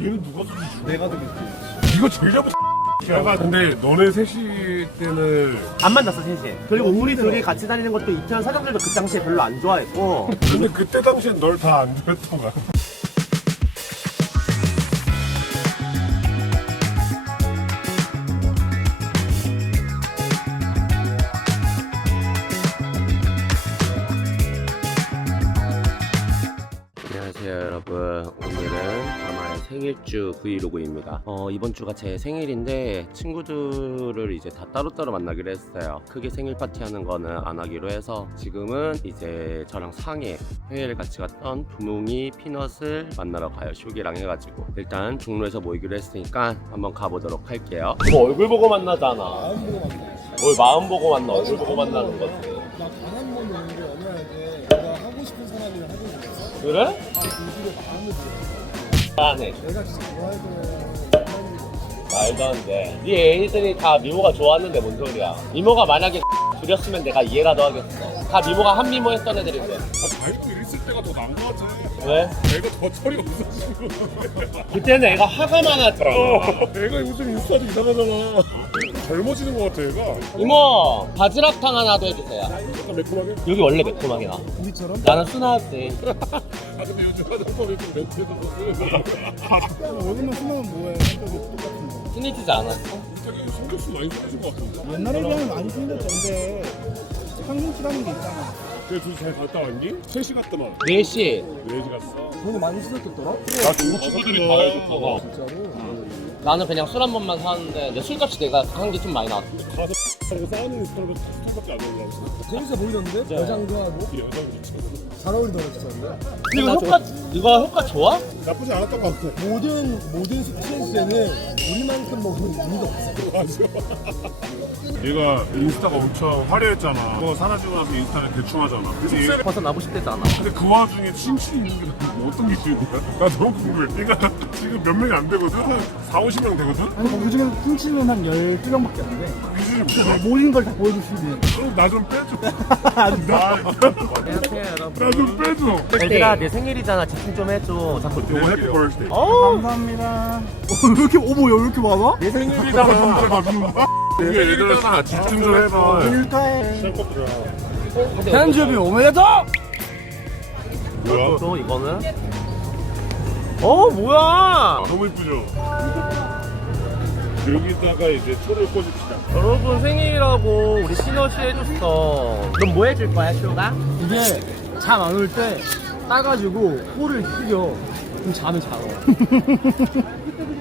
얘는 누가 소리 내가 되겠지. 이거 제일 잡은 야 근데 너네 셋이 때는 안 만났어 셋이. 그리고 우리 둘이 같이 다니는 것도 이태원 사장들도 그 당시에 별로 안 좋아했고. 근데 그때 당시엔 널 다 안 좋아했던 거야. 안녕하세요 여러분. 오늘은 아마의 생일주 브이로그입니다. 이번 주가 제 생일인데 친구들을 이제 다 따로따로 만나기로 했어요. 크게 생일 파티하는 거는 안 하기로 해서 지금은 이제 저랑 상해 해외를 같이 갔던 부몽이 피넛을 만나러 가요. 슈기랑 해가지고 일단 종로에서 모이기로 했으니까 한번 가보도록 할게요. 뭐 얼굴 보고 만나잖아. 마음 보고 만나. 뭘 마음 보고 만나, 얼굴 보고 만나는 거지. 나 단 한 번도 오는데 연애할 때 내가 하고 싶은 사람이랑 하고 싶었어. 그래? 이들의 마음을 들었어. 안 해. 내가 진짜 좋아해서 말도 안 돼. 네 애들이 다 미모가 좋았는데 뭔 소리야. 미모가 만약에 줄였으면 내가 이해라도 하겠어. 다 미모가 한 미모 했던 애들인데. 바이크 있을 때가 더 나은 거 같아. 왜? 애가 더 철이 없어지고. 그때는 애가 화가 많았더라. 애가 요즘 인스타도 이상하잖아. 젊어지는 거 같아 애가. 이모, 바지락탕 하나도 해주세요. 약간 매콤하게? 여기 원래 매콤하게 나. 우리처럼? 나는 순하지. 아 근데 요즘 화장법이 좀 매콤해서 여기는 쓰면 뭐해? 성격이 똑같은 거. 순해지지 않았어. 갑자기 성격수 많이 좋아진 것 같은데? 옛날에 비하면 많이 생겼던데 평균치라는 게 있잖아. 그래 둘이 잘 갔다 왔니? 3시 갔더만 4시. 4시 갔어? 돈이 많이 쓰였겠더라? 나 중국 친구들이 다 해줬어. 진짜로? 나는 그냥 술 한 번만 사는데 내 술값이 내가 한 게 좀 많이 나왔어. 가서 하고 싸우는 스타일로 톡밖에 안 올라왔어. 재밌어 보이던데? 여장도 하고 여자분이 참 잘 어울리더라고 진짜. 근데 이거 효과 좋아? 나쁘지 않았던 것 같아. 모든 스트레스에는 우리만큼 먹으면 의미가 없어. 맞아. 얘가 인스타가 엄청 화려했잖아. 그거 사라지고 나서 인스타는 대충 하잖아. 근데, 얘, 벗어나고 싶대잖아. 근데 그 와중에 친친이 있는 게 어떤 게 있는 거야? 나 너무 궁금해. 얘가 지금 몇 명이 안 되거든? 한 4, 50명 되거든? 아니 그 중에 훔치면 한 12명밖에 안 돼. 유진이 뭐야? 모든 걸 다 보여줄 수 있는. 나 좀 빼줘. 안녕하세요 여러분. 나 좀 빼줘. 얘들아 내 생일이잖아. 집중 좀 해줘. 자꾸 요거 해피 벌스데이. 감사합니다. 왜 이렇게 어머 왜 이렇게 많아? 내 생일이잖아. 이게 얘들아 집중 좀 해봐. 일타에 어, 현주비 오메데토. 뭐야? 또 이거는 뭐야? 너무 이쁘죠? 여기다가 이제 초를 꽂읍시다. 여러분 생일이라고 우리 피넛이 해줬어. 넌 뭐 해줄 거야 슈가? 이게 잠 안 올 때 따가지고 코를 튀겨. 그럼 잠이 잘 와.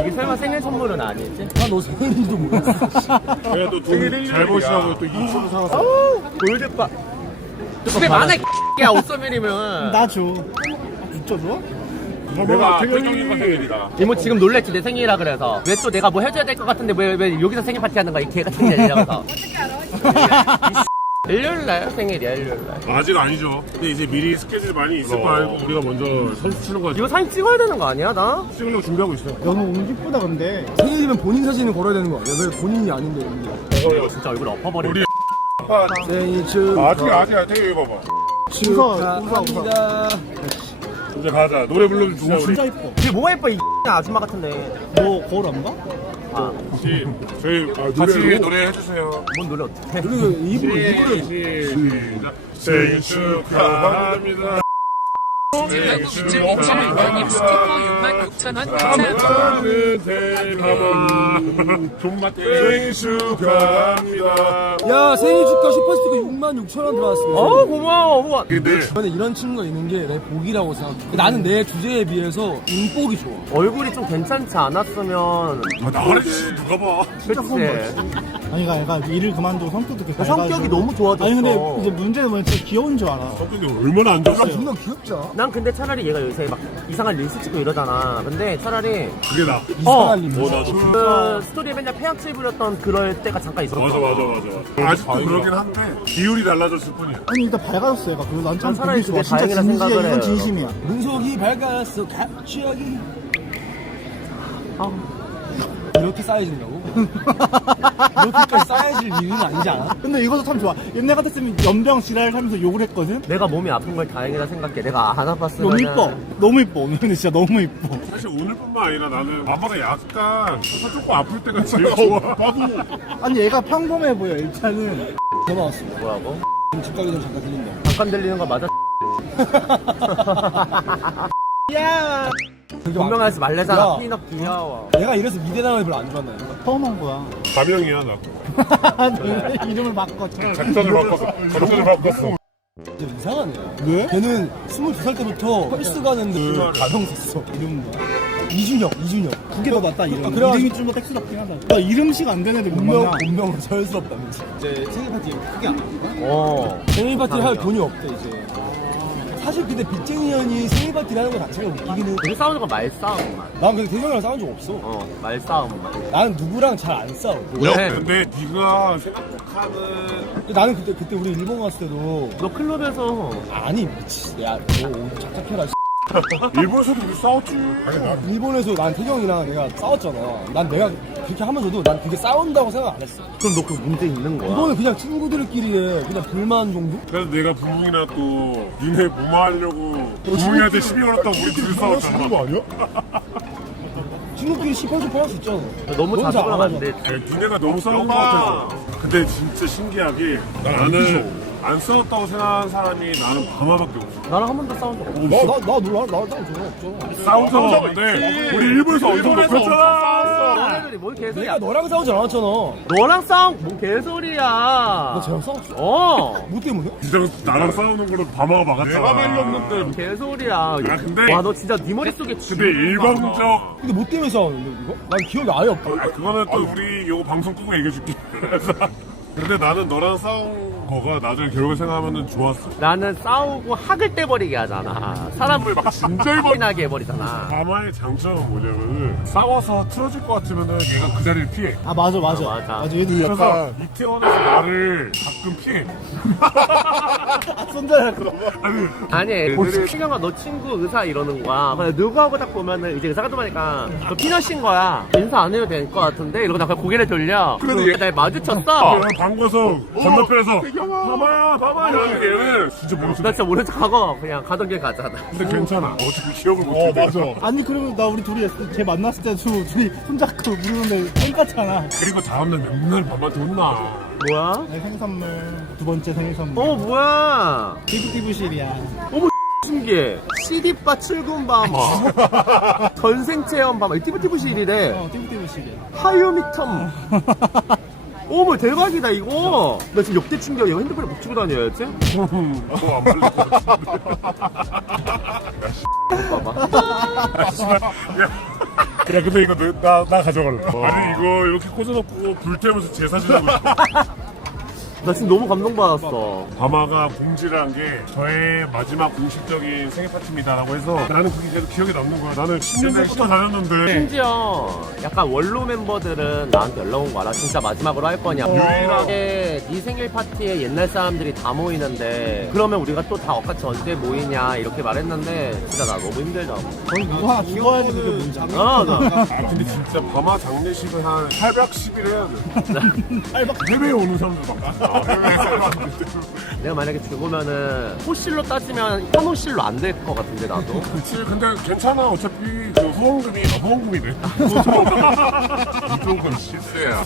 이게 설마 생일 선물은 아니지? 나너 생일인지도 몰랐어. 내가 또 돈 잘 버시라고 또 2초를 사왔어. 골드바 집에 많아 야 5,000일이면. 나 줘. 웃겨줘? 내가 태경이가 생일이다. 이모 지금 놀랬지 내 생일이라 그래서. 왜 또 내가 뭐 해줘야 될 것 같은데 왜 여기서 생일 파티 하는 거야 이 개 같은 년 이러면서. 어떻게 알아? 일요일날 생일이야 일요일날. 아직 아니죠. 근데 이제 미리 스케줄이 많이 있을 거 알고 우리가 먼저 선수 치는 거지. 이거 사진 찍어야 되는 거 아니야 나? 찍으려고 준비하고 있어. 너무 이쁘다 근데. 생일이면 본인 사진을 걸어야 되는 거 아니야? 왜 본인이 아닌데 여기. 진짜 얼굴 엎어버리네. 우리 생일 축하. 아직 태경이 봐봐. 축하합니다. 이제 가자. 노래 불러주자 우리. 진짜 이뻐. 이게 뭐가 예뻐 이 아줌마 같은데. 너 거울 안 봐? 저희 같이 노래 해주세요. 뭔 노래 어떡해. 그리고 입으로 시작. 생일 축하합니다. 생일 김치봉사님 스티커 66,000원 감사합니다. 생일 축하합니다. 야 생일 축하 슈퍼스티커 66,000원 들어왔습니다. 고마워 우와. 근데 저는 이런 친구가 있는 게 내 복이라고 생각해. 나는 내 주제에 비해서 인복이 좋아. 얼굴이 좀 괜찮지 않았으면. 나를 누가 봐. 그치. 아니 얘가 일을 그만두고 성격도 이렇게 성격이 너무 좋아졌어. 아니 근데 이제 문제는 뭐냐 진짜 귀여운 줄 알아. 성격이 얼마나 안 좋았어. 존나 귀엽지 않아? 난 근데 차라리 얘가 요새 막 이상한 릴스 찍고 이러잖아. 근데 차라리 그게 나. 이상한 일. 나도. 그 스토리에 맨날 폐악질 부렸던 그럴 때가 잠깐 있었어. 맞아. 아직도 그러긴 한데 기율이 달라졌을 뿐이야. 아니 일단 밝아졌어 얘가. 그리고 난 참 난 차라리 보기 좋아. 그게 진짜 다행이라 진지해. 생각을 이건 해요. 진심이야. 문석이 밝았어 갑자기. 이렇게 쌓여진다고? 이렇게까지 쌓여질 일은 아니지 않아? 근데 이것도 참 좋아. 옛날 같았으면 연병 지랄을 하면서 욕을 했거든. 내가 몸이 아픈 걸 다행이라 생각해. 내가 안 아팠으면 너무 이뻐. 너무 이뻐. 오늘은 진짜 너무 이뻐. 사실 오늘뿐만 아니라 나는 마마가 약간 조금 아플 때가 제일 좋아. 나도. 아니 얘가 평범해 보여. 일단은. 전화 왔어. 뭐라고? 집 가기 전에 잠깐 들린다. 잠깐 들리는 거 맞아? 야! 분명하지 말래잖아. 야. 피넛 귀여워. 내가 이래서 미대 나가기 별로 안 좋아한다. 처음 한 거야. 가명이야 나. 이름을 바꿔. 작전을 바꿨어. 작전을 바꿨어. 진짜 이상하네. 왜? 걔는 22살 때부터 펄스 가는데 가명 썼어. 이름은 뭐야? 이준혁. 두 개 더 맞다 이름. 그래가지고- 이름이 좀 더 텍스럽긴 하다. 나 이름식 안 되는 애들 못 본명, 만나. 본명으로 자연스럽다면서. 이제 생일 파티 크게 안 하는 거야? 어. 생일 파티를 할 돈이 없대, 이제. 사실 근데 빅쟁이 형이 생일 파티를 하는 거 자체가 웃기기는. 우리 싸우는 건 말싸움만. 난 근데 태경이랑 싸운 적 없어. 말싸움만. 나는 누구랑 잘 안 싸워. 왜? 근데 네가 생각하는 나는 그때 우리 일본 갔을 때도 너 클럽에서 아니 미치. 야, 너 착착해라. 일본에서도 우리 싸웠지. 아니 나 일본에서 난 태경이랑 내가 싸웠잖아. 난 내가 그렇게 하면서도 난 그게 싸운다고 생각 안 했어. 그럼 너 그 문제 있는 거야? 이거는 그냥 친구들끼리의 그냥 불만 정도? 그래서 내가 부붕이나 또 니네 무마하려고 부붕이한테 시비 걸었다고 우리 둘이 싸웠잖아. 거 아니야? 친구끼리 시퍼주퍼 할 수 있잖아. 너무 잘 자주 하면 안 알아서. 돼. 니네가 너무 싸우는 것 같아서. 근데 진짜 신기하게 나는 안 싸웠다고 생각하는 사람이 나는 바마밖에 없어. 나랑 한 번도 싸운 적 없어. 나 놀라. 나 전혀 없잖아. 싸운 적은 없는데 우리 일본에서 엄청 높였잖아. 너네들이 뭘 개소리야? 내가 너랑 싸우지 않았잖아. 너랑 싸움 뭔 개소리야? 나 쟤랑 싸웠어. 어. 뭐 때문에? 니랑 나랑 싸우는 거를 바마가 막았잖아. 내가 벨렸는데. 개소리야. 근데- 와 너 진짜 네 머릿속에 근데 일방적. 근데 뭐 때문에 싸웠는데 이거? 난 기억이 아예 없다. 아, 그거는 또 우리 요거 방송 끄고 얘기해줄게. 근데 나는 너랑 싸운 거가 나중에 결과 생각하면 좋았어. 나는 싸우고 학을 떼버리게 하잖아. 사람을 막 진절머리나게 해버리잖아. 바마의 장점은 뭐냐면은 싸워서 틀어질 것 같으면은 얘가 그 자리를 피해. 아 맞아. 맞아. 얘도 그래서 약간 이태원에서 나를 가끔 피해. 손절 그런 거. 아니, 아니 신경아 너 친구 의사 이러는 거야. 근데 누구하고 딱 보면은 이제 의사가 좀 하니까 너 피너신 거야. 인사 안 해도 될 것 같은데 이러고 나 고개를 돌려. 그래도 얘가 날 마주쳤어. 방구서 건너편에서 바마야 이러는 얘는 진짜 모르겠어. 나 진짜 모른 척하고 그냥 가던 길 가잖아. 근데 괜찮아. 어차피 기억을 못해. 맞아. 아니 그러면 나 우리 둘이 걔 만났을 때도 둘이 손잡고 부르는데 똑같잖아. 그리고 다음날 맨날 밤한테 혼나. 뭐야? 내 생일 선물 두 번째 생일 선물. 뭐야? DVD실이야. 신기해. CD바 출근밤, 전생 체험밤, 띠부띠부실이래. DVD실이야. 하이오미텀. 어머 대박이다 이거. 나 지금 역대 충격. 이거 핸드폰에 못 치고 다녀야지. 또안 팔릴 것 같은데. 야, 근데 이거 나 가져갈래. 아니 이거 이렇게 꽂아놓고 불태우면서 제사 지내고 싶어. 나 지금 너무 감동받았어. 바마가 공지를 게 저의 마지막 공식적인 생일 파티입니다라고 해서 나는 그게 계속 기억에 남는 거야. 나는 10년 전부터 다녔는데 심지어 약간 원로 멤버들은 나한테 연락 온 거야. 나 진짜 마지막으로 할 거냐. 유일하게 네 생일 파티에 옛날 사람들이 다 모이는데 그러면 우리가 또 다 엇같이 언제 모이냐 이렇게 말했는데 진짜 나 너무 힘들다고. 거의 누구 하나 죽어야지 그게 뭔지 알아. 나 근데 진짜 바마 장례식을 한 810일 해야 돼. 해외에 오는 사람들 많아. 내가 만약에 죽으면은 호실로 따지면 현호실로 안 될 것 같은데 나도. 그치, 근데 괜찮아. 어차피 그 후원금이네. 부조금 실수야.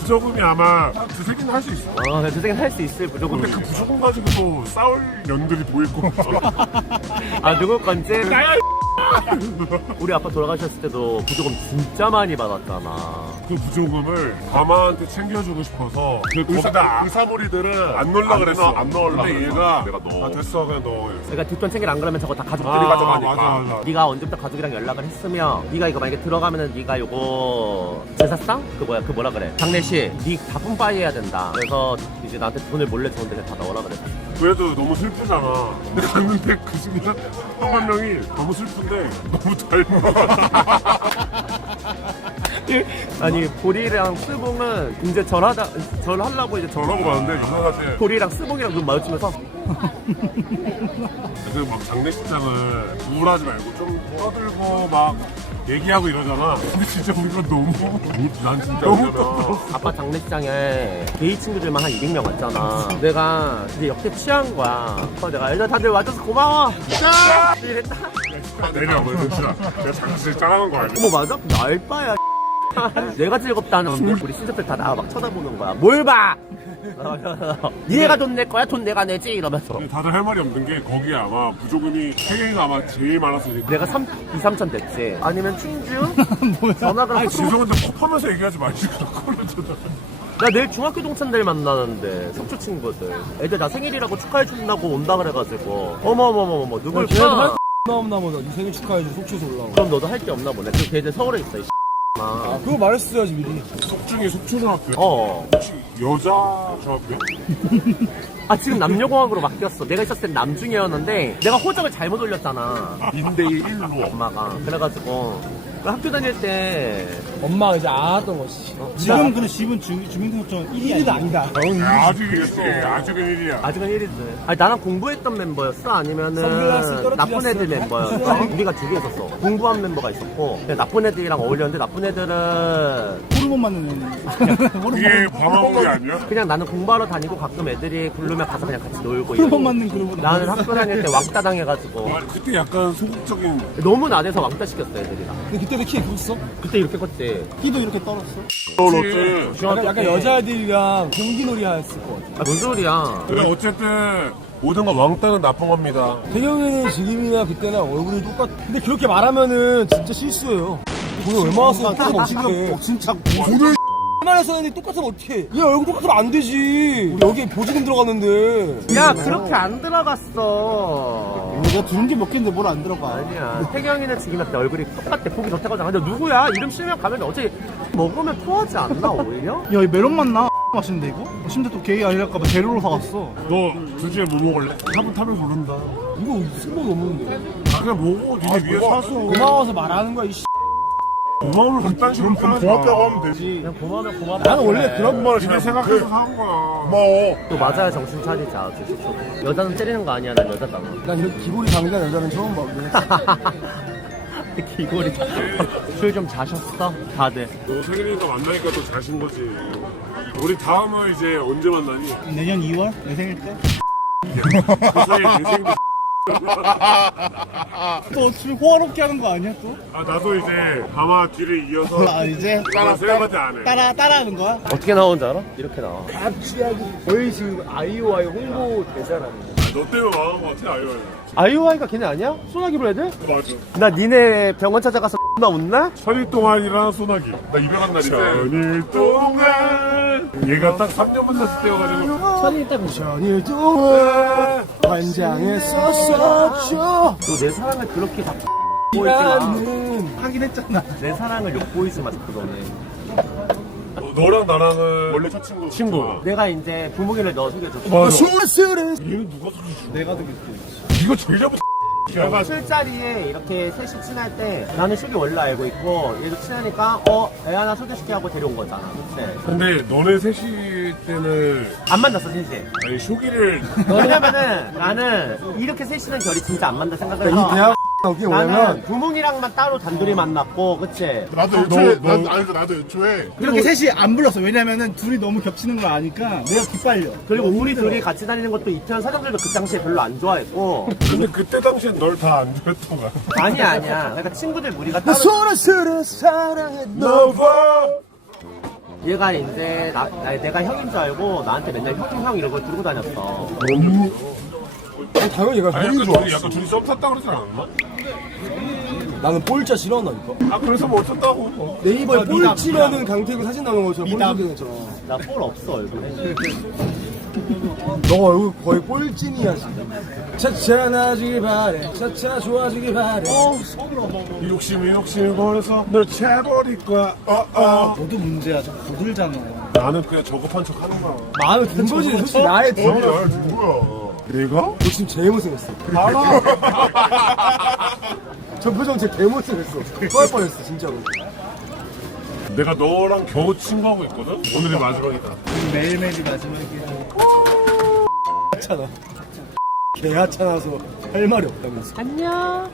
부조금이 아마 두세 개는 할 수 있어. 두 생은 할 수 있을 부조금. 근데 그 부조금 가지고도 싸울 년들이 보일 것 같아. 아 누구 건지? 우리 아빠 돌아가셨을 때도 부조금 진짜 많이 받았잖아. 그 부조금을 바마한테 챙겨주고 싶어서 그 의사몰이들은 안 넣으려 그랬어. 안 넣으려. 근데 얘가 내가 넣어. 아, 됐어, 그냥 넣어. 내가 뒷돈 챙기를 안 그러면 저거 다 가족들이 가져가니까. 맞아. 네가 언제부터 가족이랑 연락을 했으면 네가 이거 만약에 들어가면은 네가 요거 제사상? 그 뭐라 그래? 장례식 네 다 뿜빠이 해야 된다. 그래서 이제 나한테 돈을 몰래 줬는데 다 넣으라 그랬어. 그래도 너무 슬프잖아. 근데 그 중에 한 명이 너무 슬픈데 너무 닮아. 아니 보리랑 스봉은 이제 절하려고 이제 저라고 봤는데 이상하대. 보리랑 스봉이랑 눈 마주치면서 그 막 장례식장을 우울하지 말고 좀 떠들고 막 얘기하고 이러잖아. 근데 진짜 우리가 난 진짜 너무 떨어. 아빠 장례식장에 게이 친구들만 한 200명 왔잖아. 내가 이제 역대 취한 거야. 그래서 내가 애들 다들 와줘서 고마워. 짜! 이랬다. 내려 뭐 진짜 내가 장난질 짱하는 거 아니야? 어머 맞아? 나 알바야. 내가 즐겁다는 우리 친척들 다 나 막 쳐다보는 거야. 뭘 봐! 니네가 돈 낼 거야? 돈 내가 내지? 이러면서. 근데 다들 할 말이 없는 게 거기에 아마 부족금이 세계가 아마 제일 많았어 지금. 내가 2, 3천 됐지. 아니면 충주? 전화를 아니 하고. 죄송한데 컵하면서 얘기하지 마시고 그러잖아. 나 내일 중학교 동창들 만나는데 속초 친구들 애들 나 생일이라고 축하해준다고 온다 그래가지고 어머머머머 누굴까? 없나 보다. 네 생일 축하해줘. 속초에서 올라와. 그럼 너도 할 게 없나 보네. 그 걔들 서울에 있어 이 아, 그거 말했어야지 미리. 속중이 속초중학교. 어. 혹시 여자 중학교? 아 지금 남녀공학으로 바뀌었어. 내가 있었을 땐 남중이었는데 내가 호적을 잘못 올렸잖아. 인대의 1로. 엄마가 그래가지고 학교 다닐 때 엄마가 이제 알았던 거지. 지금 근데 집은 주민등록증 1이 아니다. 아직이겠지. 아직은 1이야. 아직은 1위지. 아니 나랑 공부했던 멤버였어? 아니면은 선글라스 떨어뜨렸어. 나쁜 애들 멤버였어? 우리가 두 개 있었어. 공부한 멤버가 있었고 근데 나쁜 애들이랑 어울렸는데 나쁜 애들은 호르몬 맞는 애는. 이게 방황국이 아니야? 그냥 나는 공부하러 다니고 가끔 애들이 부르면 가서 그냥 같이 놀고 호르몬 이러고. 맞는 그룹은. 나는 학교 다닐 때 왕따 당해가지고 아, 그때 약간 소극적인. 너무 나대서 왕따 시켰어 애들이랑. 근데 그때도 키 컸어? 그때 이렇게 컸지. 키도 이렇게 떨었어. 너는 약간 여자애들이랑 공기놀이 했을 것 같아. 아, 뭔 소리야. 그래 어쨌든 모든 건 왕따는 나쁜 겁니다. 태경이는 지금이나 그때나 얼굴이 똑같. 근데 그렇게 말하면은 진짜 실수예요. 돈을 얼마나 썼는데 지금 진짜 얼마나 썼는데 똑같으면 어떡해. 얘 얼굴 똑같으면 안 되지. 우리 여기 보조금 들어갔는데. 야 그렇게 안 들어갔어. 내가 들은 게 몇 개인데 뭘 안 들어가. 아니야. 태경이는 지금 때 얼굴이 똑같대. 보기 좋다고 하잖아. 근데 누구야? 이름 실명 가면 어차피 먹으면 토하지 않나 오히려? 야, 이 멜론 맛나? 맛있는데 이거? 심지어 또 게이 아니랄까봐 재료로 사갔어. 너 주제에 뭐 먹을래? 탑은 탑을 고른다. 이거 쓸모가 없는데. 아, 그냥 먹어. 니네 위에 사서. 고마워서 말하는 거야 이씨. 고마움을 그딴 식으로 고맙다고 하면 되지. 그냥 고마우면 고맙다. 나는 원래 그런 말을 잘 생각해서 사는 거야. 고마워. 또 맞아야 정신 차리지 아주. 여자는 때리는 거 아니야. 난 여자잖아. 난 이렇게 기골이 강한 여자는 처음 봐. 기골이 술 좀 자셨어? 다들. 너 생일이니까 만나니까 또 자신 거지. 우리 다음은 이제 언제 만나니? 내년 2월? 내 생일 때? 그 사이에 내 생일. 또 좀 호화롭게 하는 거 아니야 또? 아 나도 이제 아마 뒤를 이어서 아 이제 생각밖에 안 해. 따라하는 거야? 어떻게 나온 줄 알아? 이렇게 나와. 갑자기 거의 지금 아이오아이 홍보 대사라는 거. 너 때문에 망한 거 같아 아이오야. 아이오아이가 걔네 아니야? 소나기로 애들? 맞아. 나 니네 병원 찾아가서 나 웃나? 천일 동안이랑 소나기. 나 입양한 날인데. 천일 동안. 얘가 딱 3년 만났을 때여가지고. 천일 딱 천일 동안 환장에 썼었죠. 너 내 사랑을 그렇게 다 보이지 마. 나는 하긴 했잖아. 내 사랑을 욕보이지 마, 그거는. 너랑 나랑은 원래 첫 친구. 내가 이제 부모님을 너 소개해줬어. 맞아. 술을 얘는 누가 소개해줘? 내가 되게 이거 제일 잘못. 내가 술자리에 이렇게 셋이 친할 때 나는 슈기 원래 알고 있고 얘도 친하니까 애 하나 소개시켜 하고 데려온 거잖아. 그치? 근데 너네 셋이 때는 안 만났어, 진짜. 아니 쇼기를 왜냐면은 나는 이렇게 셋이는 결이 진짜 안 맞는다 생각을 해서 이 대학 여기 나는 오면 부모님이랑만 따로 단둘이 만났고, 그치? 나도 나도 애초에 그렇게 셋이 안 불렀어. 왜냐면은 둘이 너무 겹치는 걸 아니까 내가 기빨려. 그리고 우리 둘이 같이 다니는 것도 이태원 사장들도 그 당시에 별로 안 좋아했고. 근데 그때 당시엔 널 다 안 좋아했던 거야. 아니야. 그러니까 친구들 무리가 따로. 술을 사랑해 너봐. 얘가 이제 내가 형인 줄 알고 나한테 맨날 형 이러고 들고 다녔어. 당연히 얘가 아니 형인 줄 약간 알았어. 둘이 썸 탔다 그러지 않았나? 나는 볼자 싫어한다니까. 아 그래서 뭐 어쩐다고. 네이버에 볼 미담, 치면은 강태구 사진 나오는 것처럼 볼 미담. 사진처럼. 나 볼 없어, 얼굴에. 너 얼굴 거의 볼찐이야 지금. 차차나지길 바래. 차차 좋아지길 바래. 이 욕심이 걸어서 널 채버릴 거야. 너도 문제야. 좀 거들잖아. 나는 그냥 저급한 척 하는 거야. 마음에 든 거지. 솔직히 나의 아니 너 날 누구야? 내가? 지금 제일 못생겼어. 알아. 저 표정 진짜 개 못생겼어. 토할 뻔했어 진짜로. 내가 너랑 겨우 친구하고 있거든? 오늘이 마지막이다. 매일매일이 마지막이야. 하찮아. 개 하찮아서 할 말이 없다면서. 안녕.